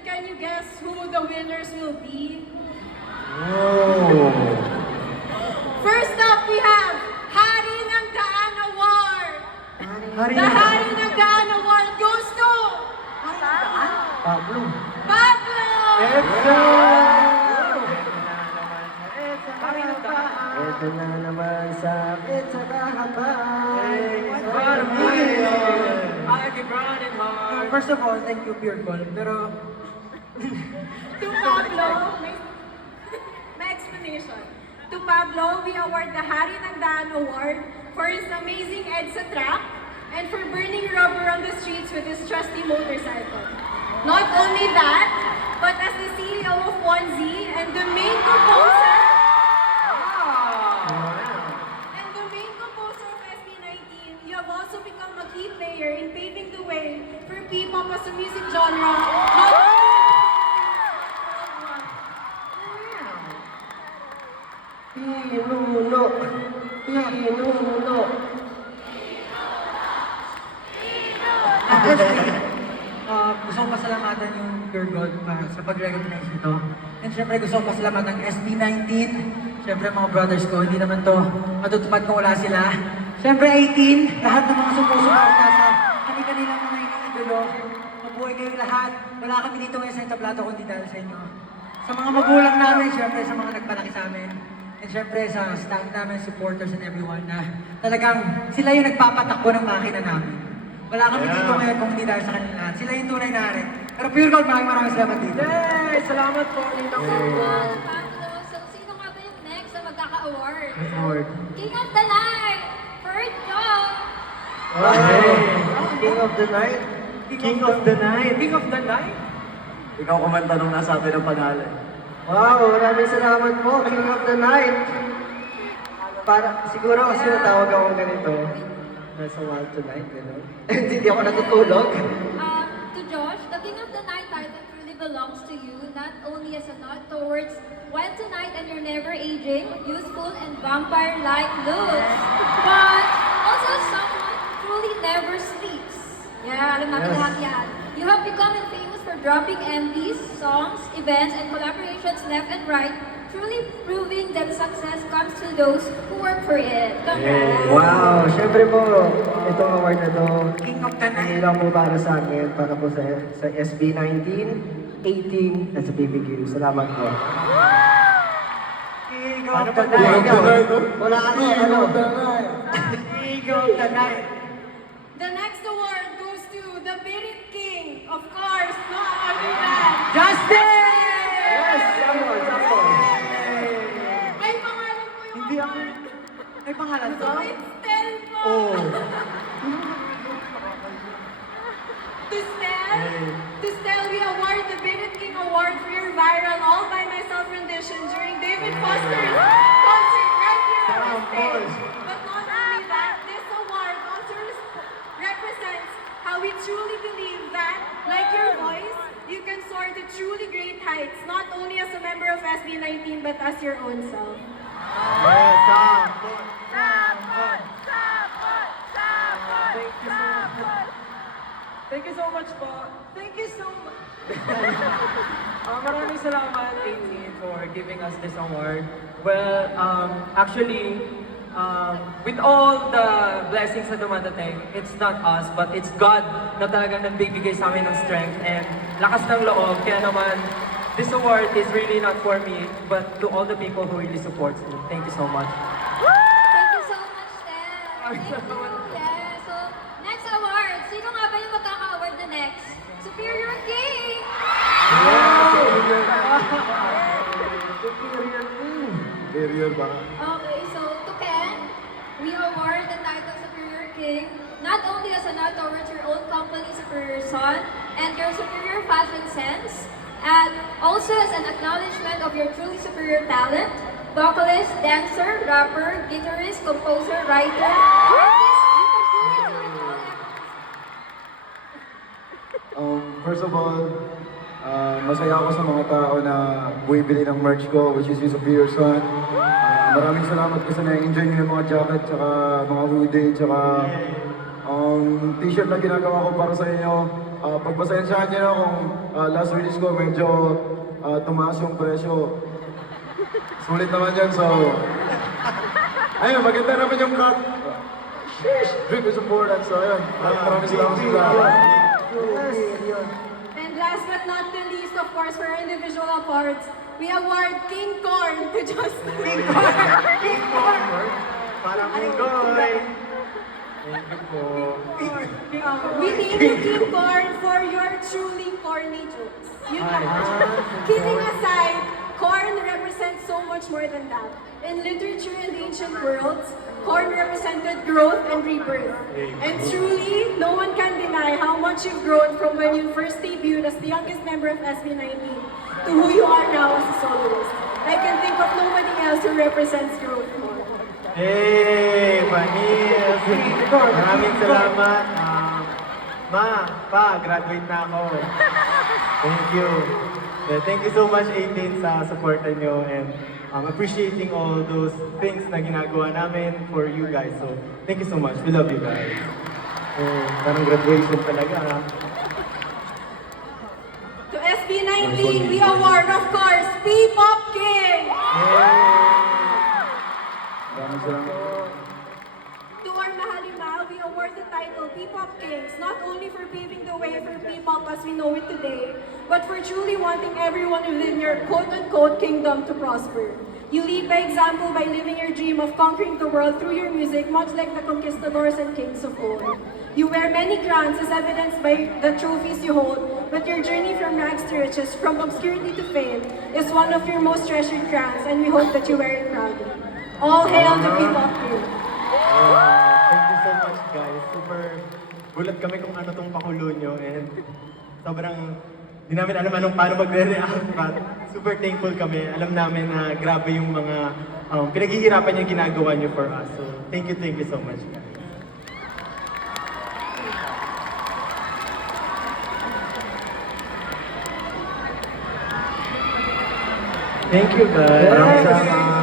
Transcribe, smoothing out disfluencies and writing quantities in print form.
And can you guess who the winners will be? Oh. First up, we have Hari ng Daan Award. Hari The ng Hari ng Daan Award goes to Pablo. Pablo! Etsa! Hari ng Daan. Ito na naman sa Etsa Kahapan. I keep running hard. First of all, thank you, Pure Gold. Pero, To Pablo, may explanation. To Pablo, we award the Hari ng Daan Award for his amazing EDSA track and for burning rubber on the streets with his trusty motorcycle. Not only that, but as the CEO of 1Z and the main composer of SB19, you have also become a key player in paving the way for P-pop as a music genre. Not only Pinuno. Pinuno. gusto kong pasalamatan yung Pure Gold sa pag-recognize nito. And syempre gusto kong pasalamatan ng SB19. Syempre mga brothers ko, hindi naman to matutupad kung wala sila. Syempre 18, lahat ng mga sumusuporta sa kanilang mga iniidolo. Mabuhay kayo lahat. Wala kami dito ngayon sa entablado kundi dahil sa inyo. Sa mga magulang namin, syempre sa mga nagpalaki sa amin. And syempre sa staff namin, supporters and everyone na talagang sila yung nagpapatakbo ng makina namin. Wala kami dito ngayon kung hindi dahil sa kanila lahat. Sila yung tunay na rin. Pero Pure Gold, maraming salamat dito. Yay! Salamat po, Ninang Pablo. Pablo, so sino nga ba yung next na magkaka-award? Award. King of the Night! First job! Okay. King of the Night. King of the Night. King of the Night? Ikaw kumanta nung nasa atin ang pangalan. Wow, maraming salamat po, King of the Night. Para, siguro kasi natawag akong ganito. Nasa wild tonight, gano'n. Hindi ako natutulog. To Josh, the King of the Night title truly belongs to you, not only as a nod towards Wild Tonight and your never-aging, youthful, and vampire-like looks, but also as someone who truly never sleeps. Yeah, alam natin lahat yan. You have become famous for dropping MVs, songs, events, and collaborations left and right, truly proving that success comes to those who work for it. Congrats! Wow, syempre po, itong award na to, King of the Night. hindi lang po para sa akin, para po sa SB19, 18, at sa BBQ. Salamat po. King of the Wala Night. ka, wala ka, ano? King of the Night. The next award goes to the Birit King, of course, no other than Justin! Yes, someone. may pangalan po yung Hindi ako. award. May pangalan So to? it's Telfo. Oh. To Stel, we award the Birit King Award for your viral All By Myself rendition during David Foster's concert right here on the stage. But not only that, this award also represents how we truly believe that, like your voice, you can soar to truly great heights, not only as a member of SB19, but as your own self. Thank you so much po. Thank you so much. Maraming salamat, 18, for giving us this award. Well, actually, with all the blessings na dumadating, it's not us, but it's God na talagang nagbibigay sa amin ng strength and lakas ng loob. Kaya naman, this award is really not for me, but to all the people who really supports me. Thank you so much. Thank you so much, Tel. Thank you. Yeah, so next award. Sino nga ba yung magkaka-award na next? Superior King! Barrier ba? Okay, so to Ken, we award the title Superior King not only as a nod towards your own company, Superior Son, and your superior fashion sense, and also as an acknowledgement of your truly superior talent, vocalist, dancer, rapper, guitarist, composer, writer, artist, you can truly do it all at once. First of all, masaya ako sa mga tao na buibili ng merch ko, which is yung Superior Son. Maraming salamat kasi na-enjoy nyo yung mga jacket, tsaka mga hoodie, tsaka t-shirt na ginagawa ko para sa inyo. pagpasensyahan niyo na kung last release ko medyo tumaas yung presyo. Sulit naman yan, so... Ayun, maganda naman yung cut. Sheesh! Drip is important, so ayun. Maraming salamat sa lahat. And last but not the least, of course, for our individual awards, we award King Corn to Justin. King Corn! King Corn! Parang Ingoy. Thank you po. We name you King Corn for your truly corny jokes. Yun lang. Kidding aside, corn represents so much more than that. In literature and the ancient worlds, corn represented growth and rebirth. And truly, no one can deny how much you've grown from when you first debuted as the youngest member of SB19 to who you are now as a soloist. I can think of nobody else who represents growth more. Hey, Panis! Maraming salamat. Ma, pa, graduate na ako. Thank you. Thank you so much, 18, sa supportan nyo and appreciating all those things na ginagawa namin for you guys. So, thank you so much. We love you guys. Parang graduation talaga, ha? To SB19, we award, of course, P-Pop King! Maraming salamat. To our Mahalima, we award the title P-Pop Kings, not only for paving the way for P-Pop as we know it today, but for truly wanting everyone within your quote-unquote kingdom to prosper. You lead by example by living your dream of conquering the world through your music, much like the conquistadors and kings of old. You wear many crowns as evidenced by the trophies you hold, but your journey from rags to riches, from obscurity to fame, is one of your most treasured crowns, and we hope that you wear it proudly. All hail to P-Pop King! Thank you so much, guys. Super gulat kami kung ano tong pakulo nyo and sobrang di namin alam paano magre-react but super thankful kami. Alam namin na grabe yung mga pinaghihirapan yung ginagawa nyo for us. So, thank you so much, guys. Thank you, guys. Maraming salamat.